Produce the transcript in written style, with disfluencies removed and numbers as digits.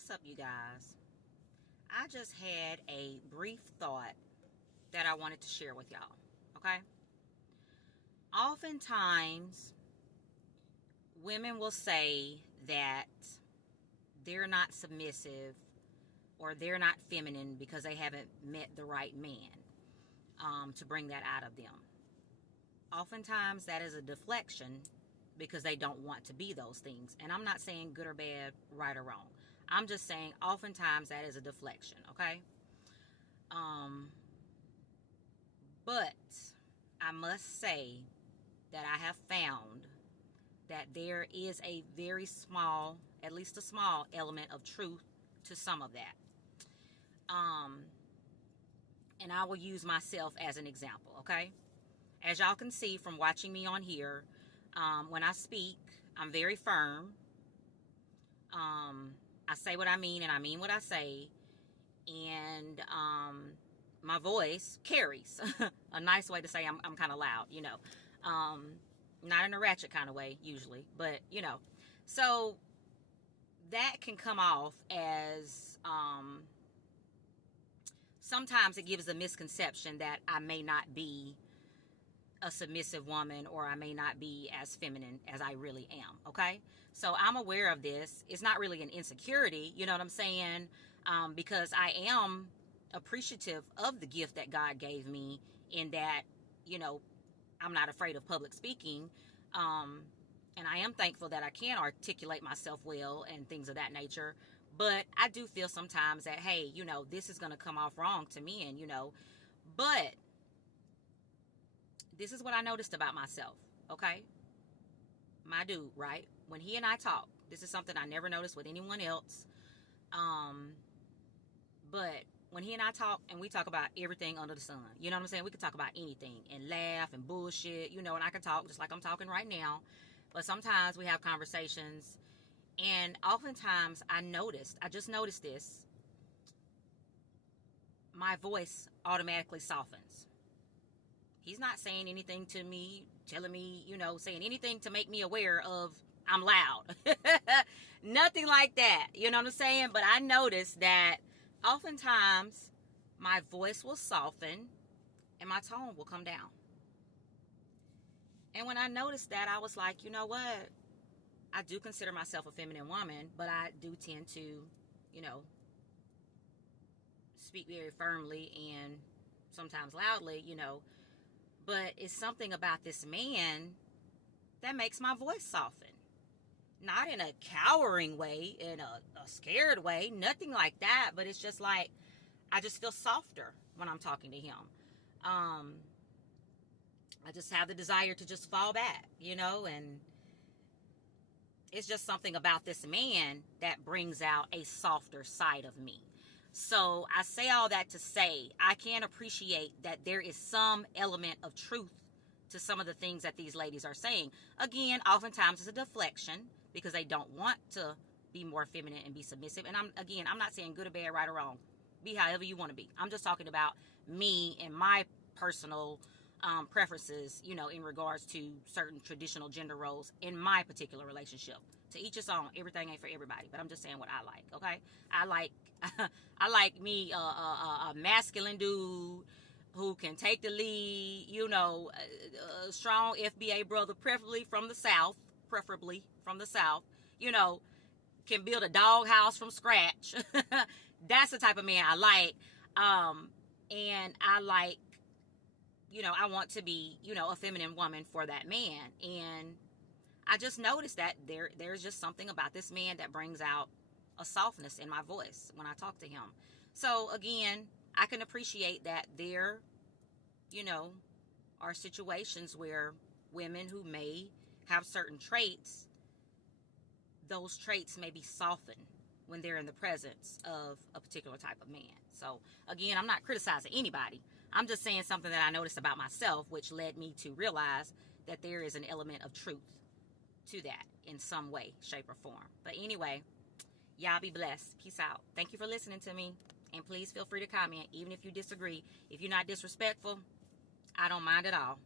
What's up, you guys? I just had a brief thought that I wanted to share with y'all, okay? Oftentimes, women will say that they're not submissive or they're not feminine because they haven't met the right man to bring that out of them. Oftentimes, that is a deflection because they don't want to be those things. And I'm not saying good or bad, right or wrong. I'm just saying oftentimes that is a deflection, okay? But I must say that I have found that there is a very small, at least a small element of truth to some of that. And I will use myself as an example, okay? As y'all can see from watching me on here, when I speak, I'm very firm. I say what I mean and I mean what I say. And my voice carries. A nice way to say I'm kind of loud, you know. Not in a ratchet kind of way, usually. But, you know. So, that can come off as... sometimes it gives a misconception that I may not be a submissive woman, or I may not be as feminine as I really am, okay? So I'm aware of this. It's not really an insecurity, you know what I'm saying? Because I am appreciative of the gift that God gave me, in that, you know, I'm not afraid of public speaking. And I am thankful that I can articulate myself well and things of that nature. But I do feel sometimes that, hey, you know, this is going to come off wrong to men, you know. But this is what I noticed about myself, okay? My dude, right? When he and I talk, this is something I never noticed with anyone else. But when he and I talk, and we talk about everything under the sun, you know what I'm saying? We could talk about anything and laugh and bullshit, you know, and I can talk just like I'm talking right now. But sometimes we have conversations, and oftentimes I just noticed this, my voice automatically softens. He's not saying anything to me, telling me, you know, saying anything to make me aware of I'm loud. Nothing like that. You know what I'm saying? But I noticed that oftentimes my voice will soften and my tone will come down. And when I noticed that, I was like, you know what? I do consider myself a feminine woman, but I do tend to, you know, speak very firmly and sometimes loudly, you know. But it's something about this man that makes my voice soften. Not in a cowering way, in a scared way, nothing like that. But it's just like, I just feel softer when I'm talking to him. I just have the desire to just fall back, you know. And it's just something about this man that brings out a softer side of me. So I say all that to say, I can appreciate that there is some element of truth to some of the things that these ladies are saying. Again, oftentimes it's a deflection because they don't want to be more feminine and be submissive. And I'm not saying good or bad, right or wrong. Be however you want to be. I'm just talking about me and my personal preferences, you know, in regards to certain traditional gender roles in my particular relationship. To each his own. Everything ain't for everybody, but I'm just saying what I like. Okay, I like me a masculine dude who can take the lead. You know, a strong FBA brother, preferably from the South. You know, can build a doghouse from scratch. That's the type of man I like. And I like, you know, I want to be, you know, a feminine woman for that man. And I just noticed that there's just something about this man that brings out a softness in my voice when I talk to him. So again, I can appreciate that there, you know, are situations where women who may have certain traits, those traits may be softened when they're in the presence of a particular type of man. So again, I'm not criticizing anybody. I'm just saying something that I noticed about myself, which led me to realize that there is an element of truth to that in some way, shape, or form. But anyway, y'all be blessed. Peace out. Thank you for listening to me. And please feel free to comment, even if you disagree. If you're not disrespectful, I don't mind at all.